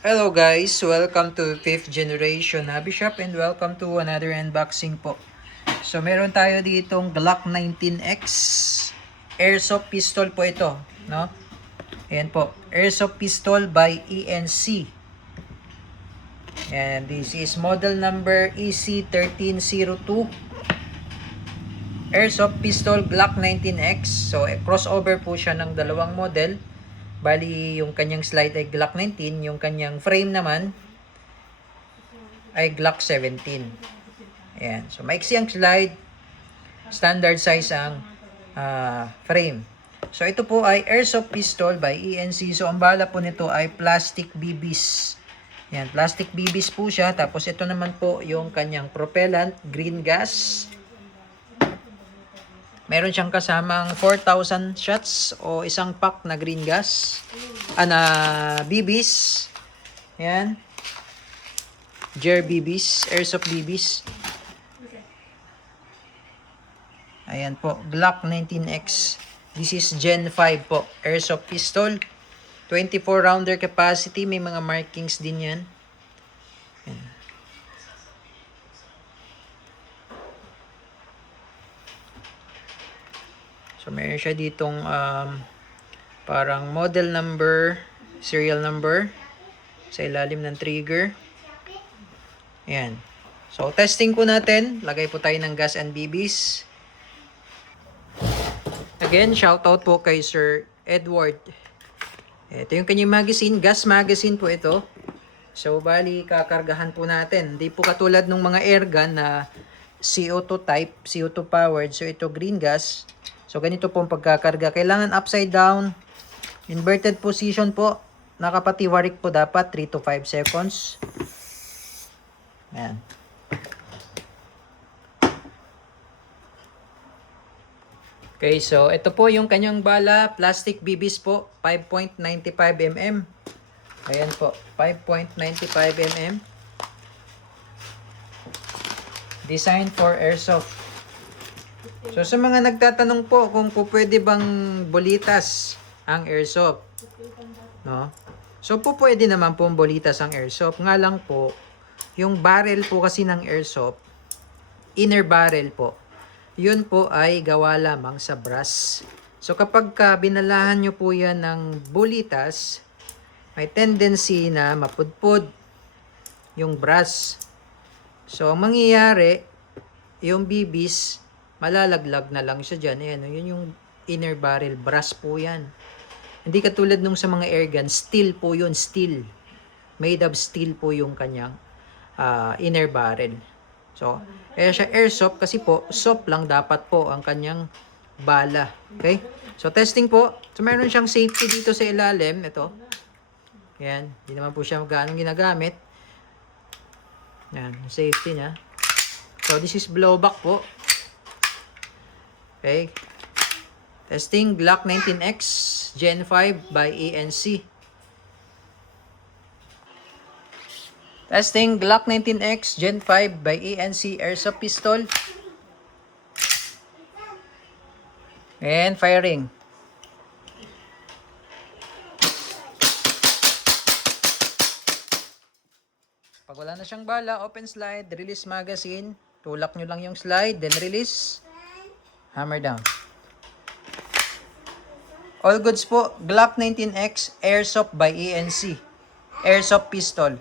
Hello guys, welcome to 5th generation Hobby Shop and welcome to another unboxing po. So meron tayo ditong Glock 19X Airsoft pistol po ito, no? Ayan po, Airsoft pistol by ENC. And this is model number EC1302 Airsoft pistol Glock 19X. So crossover po siya ng dalawang model. Bali, yung kanyang slide ay Glock 19, yung kanyang frame naman ay Glock 17. Ayan. So, maiksi ang slide, standard size ang frame. So, ito po ay Airsoft Pistol by ENC. So, ang bala po nito ay plastic BBs. Ayan, plastic BBs po siya. Tapos, ito naman po yung kanyang propellant, green gas. Meron siyang kasamang 4,000 shots o isang pack na green gas. Na BBs. Ayan. Jer BBs. Airsoft BBs. Ayan po. Glock 19X. This is Gen 5 po. Airsoft pistol. 24 rounder capacity. May mga markings din yan. Ayan. So, meron siya ditong parang model number, serial number sa ilalim ng trigger. Ayan. So, testing po natin. Lagay po tayo ng gas and BBs. Again, shoutout po kay Sir Edward. Ito yung kanyang magazine. Gas magazine po ito. So, bali, kakargahan po natin. Hindi po katulad ng mga airgun na CO2 type, CO2 powered. So, ito green gas. So, ganito po ang pagkakarga. Kailangan upside down. Inverted position po. Nakapatiwarik po dapat 3 to 5 seconds. Ayan. Okay, so ito po yung kanyang bala. Plastic BBs po. 5.95 mm. Ayan po. 5.95 mm. Designed for airsoft. So, sa mga nagtatanong po kung po pwede bang bolitas ang airsoft, no? So, po pwede naman po bolitas ang airsoft. Nga lang po, yung barrel po kasi ng airsoft, inner barrel po, yun po ay gawa lamang sa brass. So, kapag binalahan nyo po yan ng bolitas, may tendency na mapudpud yung brass. So, ang mangyayari, yung BBs, malalaglag na lang siya dyan. Ayan, yun yung inner barrel. Brass po yan. Hindi katulad nung sa mga airgun. Steel po yun. Steel. Made of steel po yung kanyang inner barrel. So, siya airsoft kasi po, soft lang dapat po ang kanyang bala. Okay? So, testing po. So, meron siyang safety dito sa ilalim. Ito. Ayan. Hindi naman po siya gaano ginagamit. Ayan. Safety niya. So, this is blowback po. Okay. Testing Glock 19X Gen 5 by ENC. Testing Glock 19X Gen 5 by ENC Airsoft Pistol. And firing. Pag wala na siyang bala, open slide, release magazine. Tulak nyo lang yung slide, then release. Hammer down. All goods po. Glock 19X Airsoft by ENC. Airsoft pistol.